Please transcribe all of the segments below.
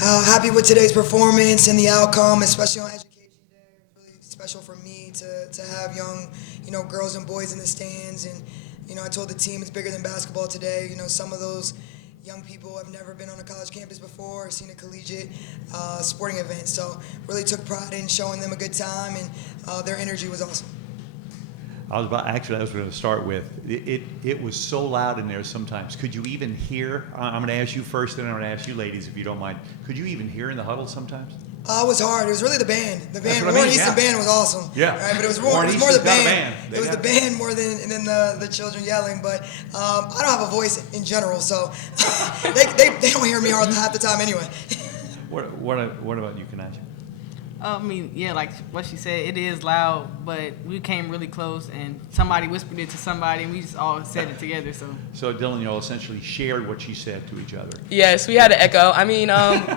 Happy with today's performance and the outcome, especially on Education Day. Really special for me to have young, girls and boys in the stands. And, I told the team it's bigger than basketball today. Some of those young people have never been on a college campus before or seen a collegiate sporting event. So really took pride in showing them a good time, and their energy was awesome. I was going to start with, it was so loud in there sometimes. Could you even hear? I'm going to ask you first, then I'm going to ask you ladies, if you don't mind. Could you even hear in the huddle sometimes? It was hard. It was really the band. The band, Warren Easton band was awesome. Yeah. Right, but it was more the band. It was the band more than the children yelling. But I don't have a voice in general, so they don't hear me half the time anyway. What about you, Kanija? Like what she said, it is loud, but we came really close, and somebody whispered it to somebody, and we just all said it together. So Dyllan, you all essentially shared what she said to each other. Yes, we had an echo.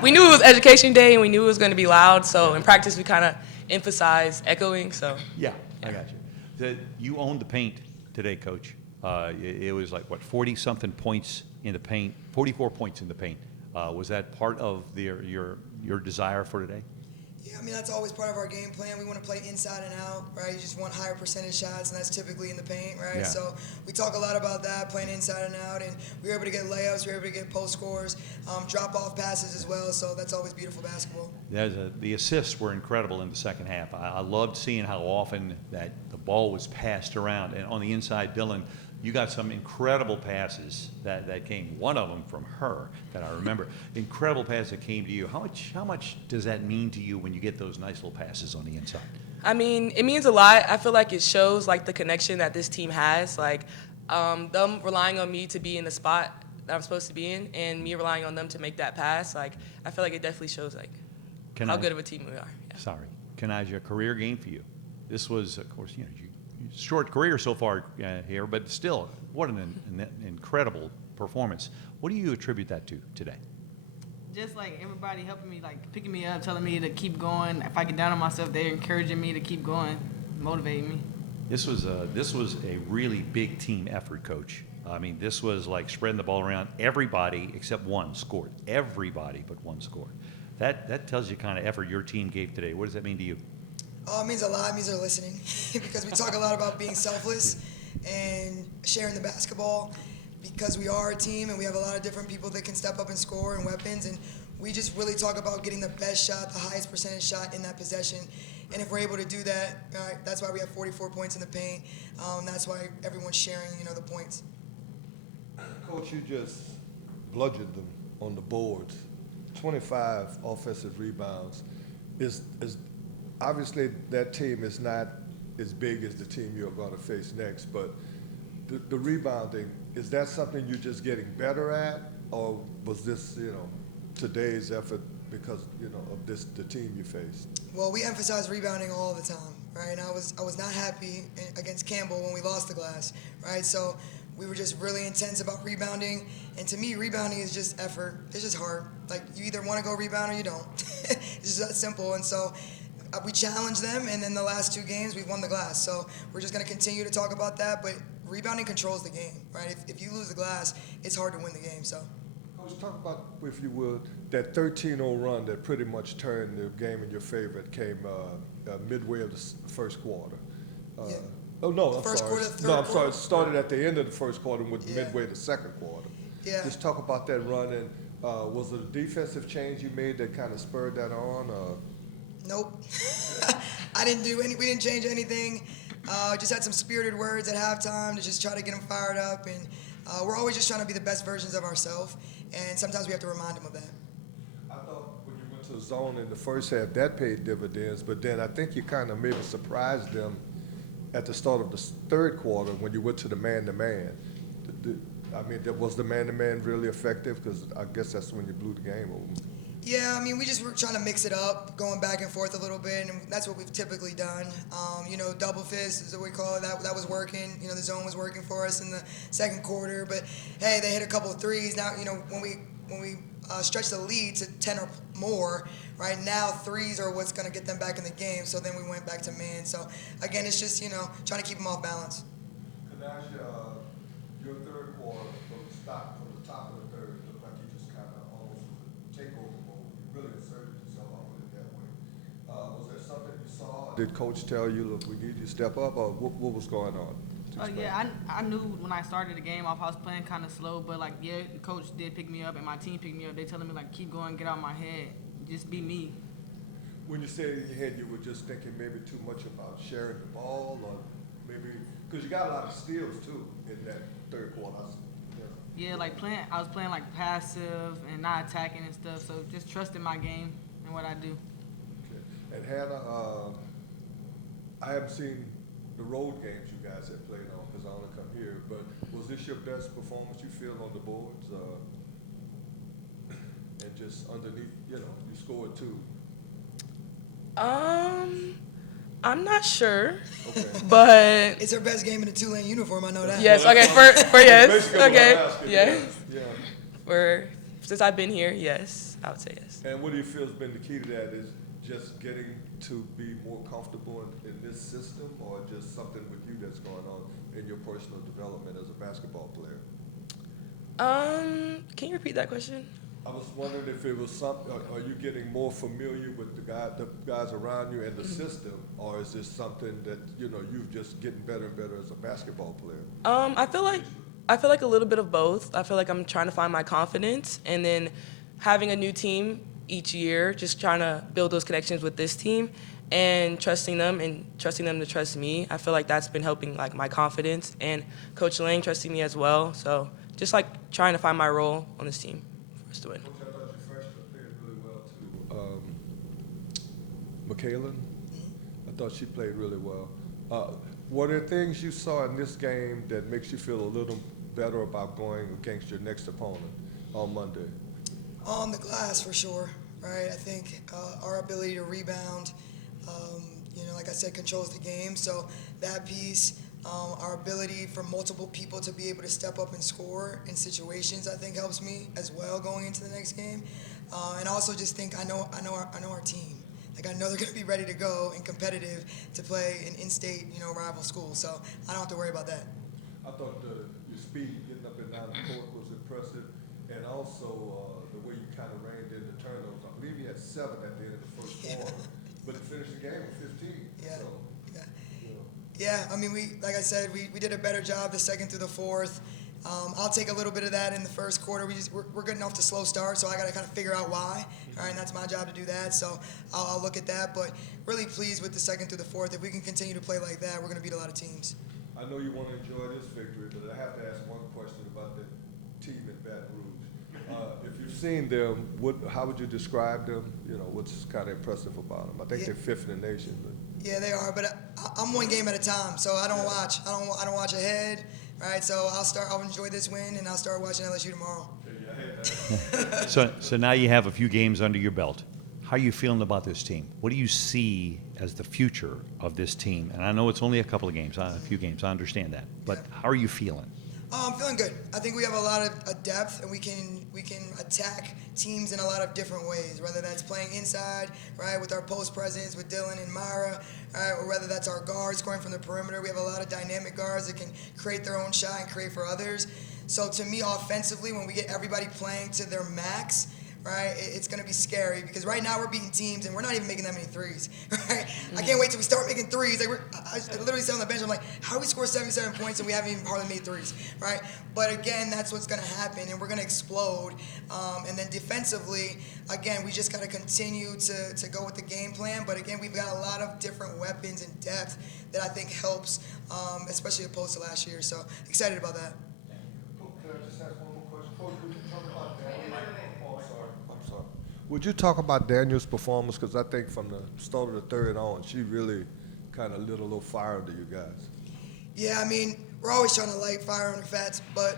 We knew it was Education Day, and we knew it was going to be loud, so in practice we kind of emphasized echoing. So Yeah, I got you. You owned the paint today, Coach. It was like, 40-something points in the paint, 44 points in the paint. Was that part of your desire for today? Yeah, that's always part of our game plan. We want to play inside and out, right? You just want higher percentage shots, and that's typically in the paint, right? Yeah. So we talk a lot about that, playing inside and out, and we were able to get layups, we were able to get post scores, drop-off passes as well, so that's always beautiful basketball. The assists were incredible in the second half. I loved seeing how often that the ball was passed around. And on the inside, Dyllan, you got some incredible passes that came. One of them from her that I remember. Incredible pass that came to you. How much does that mean to you when you get those nice little passes on the inside? It means a lot. I feel like it shows the connection that this team has. Them relying on me to be in the spot that I'm supposed to be in, and me relying on them to make that pass. I feel like it definitely shows how good of a team we are. Yeah. Sorry, Kanija, a career game for you. This was, of course, short career so far here, but still, what an incredible performance. What do you attribute that to today? Just everybody helping me, picking me up, telling me to keep going. If I get down on myself, they're encouraging me to keep going, motivating me. This was a really big team effort, Coach. This was like spreading the ball around. Everybody except one scored. Everybody but one scored. That tells you kind of effort your team gave today. What does that mean to you? It means a lot. It means they're listening because we talk a lot about being selfless and sharing the basketball because we are a team and we have a lot of different people that can step up and score and weapons, and we just really talk about getting the best shot, the highest percentage shot in that possession. And if we're able to do that, that's why we have 44 points in the paint. That's why everyone's sharing, the points. Coach, you just bludgeoned them on the boards. 25 offensive rebounds. Is obviously that team is not as big as the team you're going to face next, but the rebounding, is that something you're just getting better at, or was this, today's effort because, of the team you faced? Well, we emphasize rebounding all the time, right? And I was not happy against Campbell when we lost the glass, right? So we were just really intense about rebounding. And to me, rebounding is just effort. It's just hard. You either want to go rebound or you don't. It's just that simple. And so we challenged them, and then the last two games, we've won the glass. So we're just going to continue to talk about that. But rebounding controls the game, right? If you lose the glass, it's hard to win the game. So, Coach, talk about, if you would, that 13-0 run that pretty much turned the game in your favor. It came midway of the first quarter. Yeah. Oh, no, I'm First sorry. quarter, third No, I'm sorry. quarter. It started at the end of the first quarter and went Yeah. midway the second quarter. Yeah. Just talk about that run, and was it a defensive change you made that kind of spurred that on? Nope. We didn't change anything. Just had some spirited words at halftime to just try to get them fired up. And we're always just trying to be the best versions of ourselves. And sometimes we have to remind them of that. I thought when you went to the zone in the first half, that paid dividends. But then I think you kind of maybe surprised them at the start of the third quarter when you went to the man-to-man. Was the man-to-man really effective? Because I guess that's when you blew the game open. Yeah, we just were trying to mix it up, going back and forth a little bit, and that's what we've typically done. Double fist is what we call it. That was working. The zone was working for us in the second quarter. But hey, they hit a couple of threes. Now, when we stretch the lead to 10 or more, right now threes are what's going to get them back in the game. So then we went back to man. So again, it's just trying to keep them off balance. Your third quarter from the top of the third looked like you just kind of almost was a takeover mode. You Did Coach tell you, look, we need you to step up, or what was going on? Yeah, I knew when I started the game off, I was playing kind of slow, but like, yeah, the coach did pick me up and my team picked me up. They telling me like, keep going, get out my head, just be me. When you said in your head, you were just thinking maybe too much about sharing the ball, or maybe because you got a lot of steals too in that third quarter. Yeah, like I was playing like passive and not attacking and stuff. So just trusting my game and what I do. Okay. And Hannah, I haven't seen the road games you guys have played on because I only come here. But was this your best performance you feel on the boards? And just underneath, you scored 2. I'm not sure, Okay. but It's her best game in the Tulane uniform. I know that. yes. Okay, for yes. Basically what I'm Okay, asking, yes. Yeah. Since I've been here, yes, I would say yes. And what do you feel has been the key to that? Is just getting to be more comfortable in this system, or just something with you that's going on in your personal development as a basketball player? Can you repeat that question? I was wondering if it was something. Are you getting more familiar with the guys around you and the system, or is this something that you're just getting better and better as a basketball player? I feel like a little bit of both. I feel like I'm trying to find my confidence, and then having a new team each year, just trying to build those connections with this team and trusting them to trust me. I feel like that's been helping like my confidence, and Coach Lang trusting me as well. So just like trying to find my role on this team for us to win. Coach, I thought your freshman played really well too. Michaela, I thought she played really well. Were there things you saw in this game that makes you feel a little better about going against your next opponent on Monday? On the glass, for sure, right? I think our ability to rebound, like I said, controls the game. So that piece, our ability for multiple people to be able to step up and score in situations, I think helps me as well going into the next game. And also just think I know our team. Like I know they're going to be ready to go and competitive to play an in-state, rival school. So I don't have to worry about that. I thought your speed getting up and down the court was impressive, and also the way you kind of reined in the turnovers. I believe you had 7 at the end of the first quarter, but you finished the game with 15. Yeah. So, Yeah, I mean, like I said, we did a better job the second through the fourth. I'll take a little bit of that in the first quarter. We're good enough to slow start, so I got to kind of figure out why. All right, and that's my job to do that. So I'll look at that. But really pleased with the second through the fourth. If we can continue to play like that, we're going to beat a lot of teams. I know you want to enjoy this victory, but I have to ask one question about the team in Baton Rouge. If you've seen them, how would you describe them? What's kind of impressive about them? I think they're 5th in the nation. But. Yeah, they are. But I'm one game at a time, so I don't watch. I don't watch ahead. Right, so I'll enjoy this win, and I'll start watching LSU tomorrow. So now you have a few games under your belt. How are you feeling about this team? What do you see as the future of this team? And I know it's only a couple of games, a few games. I understand that. But how are you feeling? I'm feeling good. I think we have a lot of depth, and we can attack teams in a lot of different ways, whether that's playing inside, right, with our post presence with Dyllan and Myra, right, or whether that's our guards scoring from the perimeter. We have a lot of dynamic guards that can create their own shot and create for others. So to me, offensively, when we get everybody playing to their max, right, it's going to be scary because right now we're beating teams and we're not even making that many threes, right? I can't wait till we start making threes. Like I literally sit on the bench, I'm like, how do we score 77 points and we haven't even hardly made threes, right? But again, that's what's going to happen and we're going to explode. And then defensively, again, we just got to continue to go with the game plan. But again, we've got a lot of different weapons and depth that I think helps, especially opposed to last year. So excited about that. Can I just ask one more question? Coach, would you talk about Daniel? I'm sorry. Would you talk about Daniel's performance? Because I think from the start of the third on, she really kind of lit a little fire under you guys. Yeah, I mean, we're always trying to light fire under fats, but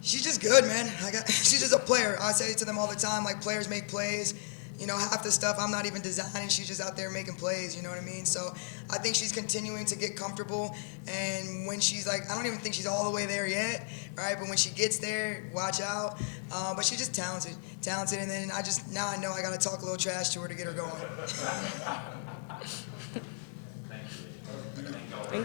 she's just good, man. She's just a player. I say it to them all the time, like players make plays. Half the stuff I'm not even designing. She's just out there making plays, you know what I mean? So I think she's continuing to get comfortable. And when she's like, I don't even think she's all the way there yet, right? But when she gets there, watch out. But she's just talented. And then now I know I got to talk a little trash to her to get her going.